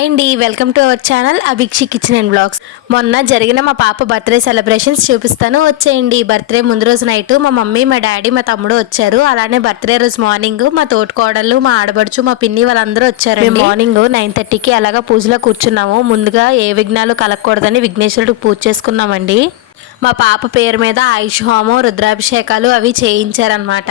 Hi అండి welcome to our channel Abhikshi kitchen and blogs మొన్న జరిగిన మా పాప బర్త్డే సెలబ్రేషన్స్ చూపిస్తాను వచ్చేయండి. బర్త్డే ముందు రోజు నైట్ మా మమ్మీ మా డాడీ మా తమ్ముడు వచ్చారు. అలానే బర్త్డే రోజు మార్నింగ్ మా తోటికోడళ్ళు మా ఆడబడుచు మా పిన్ని వాళ్ళందరూ వచ్చారు మార్నింగ్ నైన్ థర్టీకి అలాగా పూజలో కూర్చున్నాము. ముందుగా ఏ విఘ్నాలు కలగకూడదని విఘ్నేశ్వరుడికి పూజ చేసుకున్నామండి. మా పాప పేరు మీద ఆయుష్ హోమం రుద్రాభిషేకాలు అవి చేయించారనమాట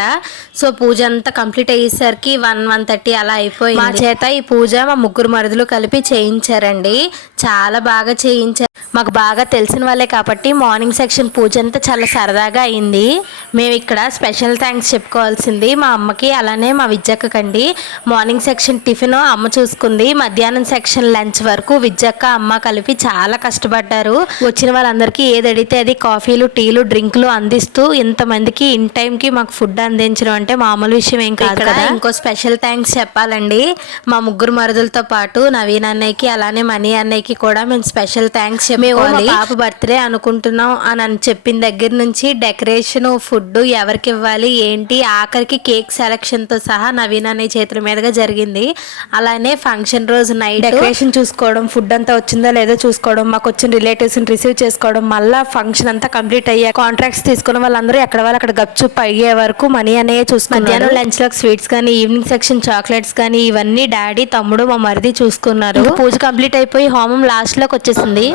సో పూజ అంతా కంప్లీట్ అయ్యేసరికి వన్ వన్ థర్టీ అలా అయిపోయింది. మా చేత ఈ పూజ మా ముగ్గురు మరుదులు కలిపి చేయించారండి. చాలా బాగా చేయించారు. మాకు బాగా తెలిసిన వాళ్ళే కాబట్టి మార్నింగ్ సెక్షన్ పూజ అంతా చాలా సరదాగా అయింది. మేము ఇక్కడ స్పెషల్ థ్యాంక్స్ చెప్పుకోవాల్సింది మా అమ్మకి అలానే మా విద్యక్కకండి. మార్నింగ్ సెక్షన్ టిఫిన్ అమ్మ చూసుకుంది. మధ్యాహ్నం సెక్షన్ లంచ్ వరకు విద్యక్క అమ్మ కలిపి చాలా కష్టపడ్డారు. వచ్చిన వాళ్ళందరికీ ఏది అడిగితే అది కాఫీలు టీలు డ్రింకులు అందిస్తూ ఇంతమందికి ఇన్ టైంకి మాకు ఫుడ్ అందించడం అంటే మామూలు విషయం ఏం కాదు కదా? ఇంకో స్పెషల్ థ్యాంక్స్ చెప్పాలండి. మా ముగ్గురు మరుదులతో పాటు నవీన్ అన్నయ్యకి అలానే మనీ అన్నయ్యకి కూడా మేము స్పెషల్ థ్యాంక్స్ మా పాప బర్త్డే అనుకుంటున్నాం అని అని చెప్పిన దగ్గర నుంచి డెకరేషన్ ఫుడ్ ఎవరికి ఇవ్వాలి ఏంటి? ఆఖరికి కేక్ సెలక్షన్తో సహా నవీన్ అన్నయ్య చేతుల మీదుగా జరిగింది. అలానే ఫంక్షన్ రోజు నైట్ డెకరేషన్ చూసుకోవడం ఫుడ్ అంతా వచ్చిందో లేదో చూసుకోవడం మాకు వచ్చిన రిలేటివ్స్ రిసీవ్ చేసుకోవడం మళ్ళా ఫంక్షన్ అంతా కంప్లీట్ అయ్యా కాంట్రాక్ట్స్ తీసుకున్న వాళ్ళందరూ ఎక్కడ వాళ్ళు అక్కడ గప్చుప్ అయ్యే వరకు మనీ అన్నయ్య చూసుకున్నారు. మధ్యాహ్నం లంచ్లో స్వీట్స్ కానీ ఈవినింగ్ సెక్షన్ చాక్లెట్స్ కానీ ఇవన్నీ డాడీ తమ్ముడు మా మరిది చూసుకున్నారు. పూజ కంప్లీట్ అయిపోయి హోమం లాస్ట్లోకి వచ్చేసింది.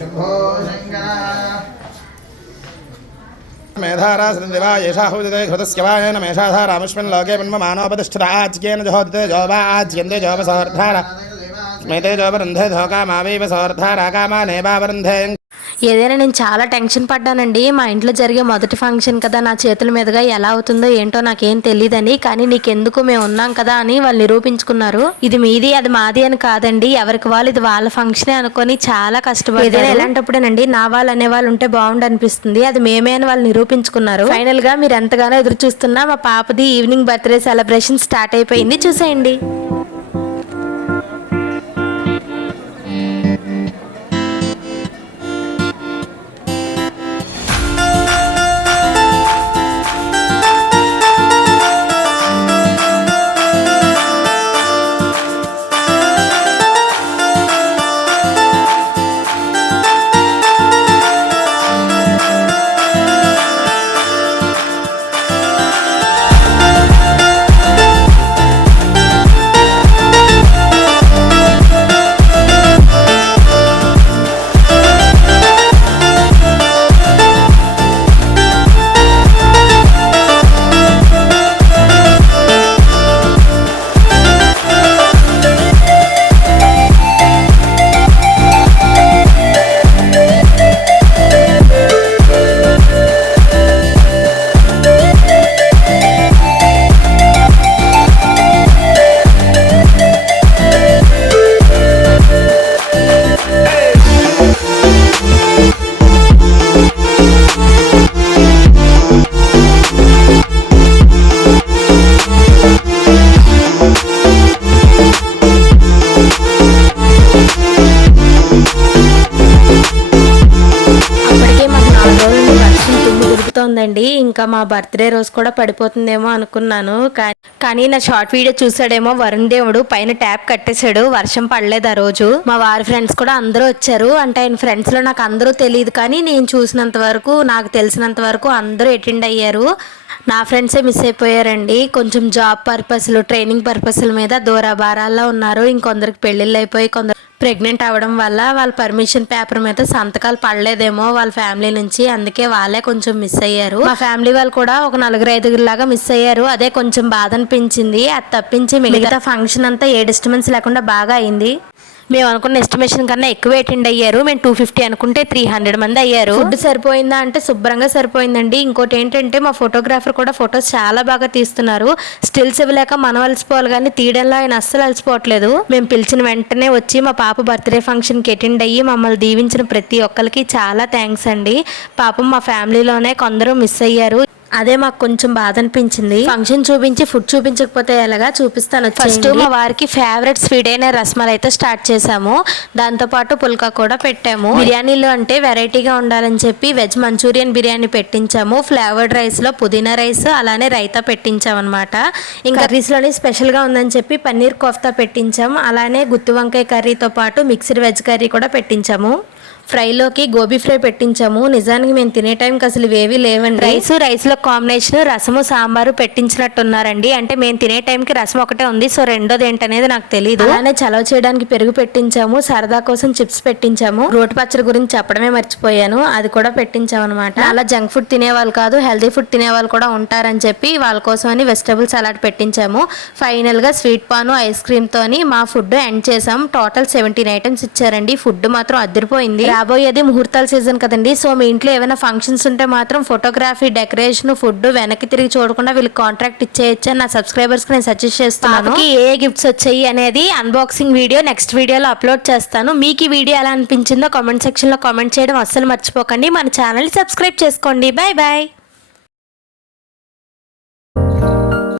శంభో మేధారాసందివా ఏషాహూదితే ఘృతస్య మేషాధా మేషాధారామస్మిన్ లోకే మన్మమానోపతిష్ఠిత ఆజ్యేన జోదితే జోబా జోవా ఆజ్యంతే జోపసోర్ధార స్మైతే జోపరుంధే ధోకామావైవ సోర్ధారాకామా నేబావరుంధే ఏదైనా నేను చాలా టెన్షన్ పడ్డానండి. మా ఇంట్లో జరిగే మొదటి ఫంక్షన్ కదా నా చేతుల మీదుగా ఎలా అవుతుందో ఏంటో నాకేం తెలియదని కానీ నీకెందుకు మేము ఉన్నాం కదా అని వాళ్ళు నిరూపించుకున్నారు. ఇది మీది అది మాది అని కాదండి. ఎవరికి వాళ్ళు ఇది వాళ్ళ ఫంక్షనే అనుకొని చాలా కష్టపడి ఏదైనా ఎలాంటప్పుడేనండి నా వాళ్ళు అనే వాళ్ళు ఉంటే బాగుండు అనిపిస్తుంది అది మేమే అని వాళ్ళు నిరూపించుకున్నారు. ఫైనల్గా మీరు ఎంతగానో ఎదురు చూస్తున్నా మా పాపది ఈవినింగ్ బర్త్డే సెలబ్రేషన్ స్టార్ట్ అయిపోయింది. చూసేయండి. తుమ్మి ఇంకా మా బర్త్డే రోజు కూడా పడిపోతుందేమో అనుకున్నాను. కానీ నా షార్ట్ వీడియో చూసాడేమో వరుణ్ దేవుడు. పైన ట్యాప్ కట్టేశాడు. వర్షం పడలేదు ఆ రోజు. మా వారి ఫ్రెండ్స్ కూడా అందరూ వచ్చారు. అంటే ఆయన ఫ్రెండ్స్లో నాకు అందరూ తెలియదు కానీ నేను చూసినంత వరకు నాకు తెలిసినంత వరకు అందరూ అటెండ్ అయ్యారు. నా ఫ్రెండ్సే మిస్ అయిపోయారండి. కొంచెం జాబ్ పర్పస్లు ట్రైనింగ్ పర్పస్ల మీద దూరాభారాల్లో ఉన్నారు. ఇంకొందరికి పెళ్ళిళ్ళు అయిపోయి కొందరు ప్రెగ్నెంట్ అవ్వడం వల్ల వాళ్ళ పర్మిషన్ పేపర్ మీద సంతకాలు పడలేదేమో వాళ్ళ ఫ్యామిలీ నుంచి. అందుకే వాళ్ళే కొంచెం మిస్ అయ్యారు. మా ఫ్యామిలీ వాళ్ళు కూడా ఒక నలుగురు ఐదుగురు లాగా మిస్ అయ్యారు. అదే కొంచెం బాధ అనిపించింది. అది తప్పించి మిగతా ఫంక్షన్ అంతా ఏ డిస్టర్బెన్స్ లేకుండా బాగా అయింది. మేము అనుకున్న ఎస్టిమేషన్ కన్నా ఎక్కువ అటెండ్ అయ్యారు. మేము టూ ఫిఫ్టీ అనుకుంటే త్రీ హండ్రెడ్ మంది అయ్యారు. ఫుడ్ సరిపోయిందా అంటే శుభ్రంగా సరిపోయిందండి. ఇంకోటి ఏంటంటే మా ఫోటోగ్రాఫర్ కూడా ఫొటోస్ చాలా బాగా తీస్తున్నారు. స్టిల్స్ ఇవ్వలేక మనం అలసిపోవాలి కానీ తీయడంలో ఆయన అస్సలు అలసిపోవట్లేదు. మేము పిలిచిన వెంటనే వచ్చి మా పాప బర్త్డే ఫంక్షన్కి అటెండ్ అయ్యి మమ్మల్ని దీవించిన ప్రతి ఒక్కరికి చాలా థ్యాంక్స్ అండి. పాపం మా ఫ్యామిలీలోనే కొందరు మిస్ అయ్యారు. అదే మాకు కొంచెం బాధ అనిపించింది ఫంక్షన్ చూపించి ఫుడ్ చూపించకపోతే ఎలాగా? చూపిస్తాను ఫస్ట్ మా వారికి ఫేవరెట్ స్వీట్ అయిన రసమలై అయితే స్టార్ట్ చేసాము దాంతో పాటు పుల్కా కూడా పెట్టాము. బిర్యానీలో అంటే వెరైటీగా ఉండాలని చెప్పి వెజ్ మంచూరియన్ బిర్యానీ పెట్టించాము. ఫ్లేవర్డ్ రైస్లో పుదీనా రైస్ అలానే రైతా పెట్టించాం అనమాట ఇంకా కర్రీస్లోని స్పెషల్గా ఉందని చెప్పి పన్నీర్ కోఫ్తా పెట్టించాం అలానే గుత్తి వంకాయ కర్రీతో పాటు మిక్స్డ్ వెజ్ కర్రీ కూడా పెట్టించాము. ఫ్రైలోకి గోబీ ఫ్రై పెట్టించాము. నిజానికి మేము తినే టైంకి అసలు ఇవేవి లేవండి. రైస్ రైస్లో కాంబినేషన్ రసము సాంబారు పెట్టించినట్టున్నారండి. అంటే మేము తినే టైంకి రసం ఒకటే ఉంది. సో రెండోది ఏంటనేది నాకు తెలియదు అలానే చలవ చేయడానికి పెరుగు పెట్టించాము. సరదా కోసం చిప్స్ పెట్టించాము. రోటి పచ్చడి గురించి చెప్పడమే మర్చిపోయాను. అది కూడా పెట్టించాము అనమాట అలా జంక్ ఫుడ్ తినేవాళ్ళు కాదు హెల్దీ ఫుడ్ తినేవాళ్ళు కూడా ఉంటారని చెప్పి వాళ్ళ కోసం అని వెజిటబుల్ సలాడ్ పెట్టించాము. ఫైనల్గా స్వీట్ పాను ఐస్ క్రీమ్ తోని మా ఫుడ్ ఎండ్ చేసాం. టోటల్ సెవెంటీన్ ఐటమ్స్ ఇచ్చారండి. ఫుడ్ మాత్రం అదిరిపోయింది. రాబోయేది ముహూర్తాల సీజన్ కదండి. సో మీ ఇంట్లో ఏమైనా ఫంక్షన్స్ ఉంటే మాత్రం ఫోటోగ్రఫీ డెకరేషన్ ఫుడ్ వెనక్కి తిరిగి చూడకుండా వీళ్ళకి కాంట్రాక్ట్ ఇచ్చేయచ్చు అని నా సబ్స్క్రైబర్స్కి నేను సజెస్ట్ చేస్తున్నాను. ఏ గిఫ్ట్స్ వచ్చాయి అనేది అన్బాక్సింగ్ వీడియో నెక్స్ట్ వీడియోలో అప్లోడ్ చేస్తాను. మీకు ఈ వీడియో ఎలా అనిపించిందో కామెంట్ సెక్షన్లో కామెంట్ చేయడం అస్సలు మర్చిపోకండి. మన ఛానల్ సబ్స్క్రైబ్ చేసుకోండి. Bye bye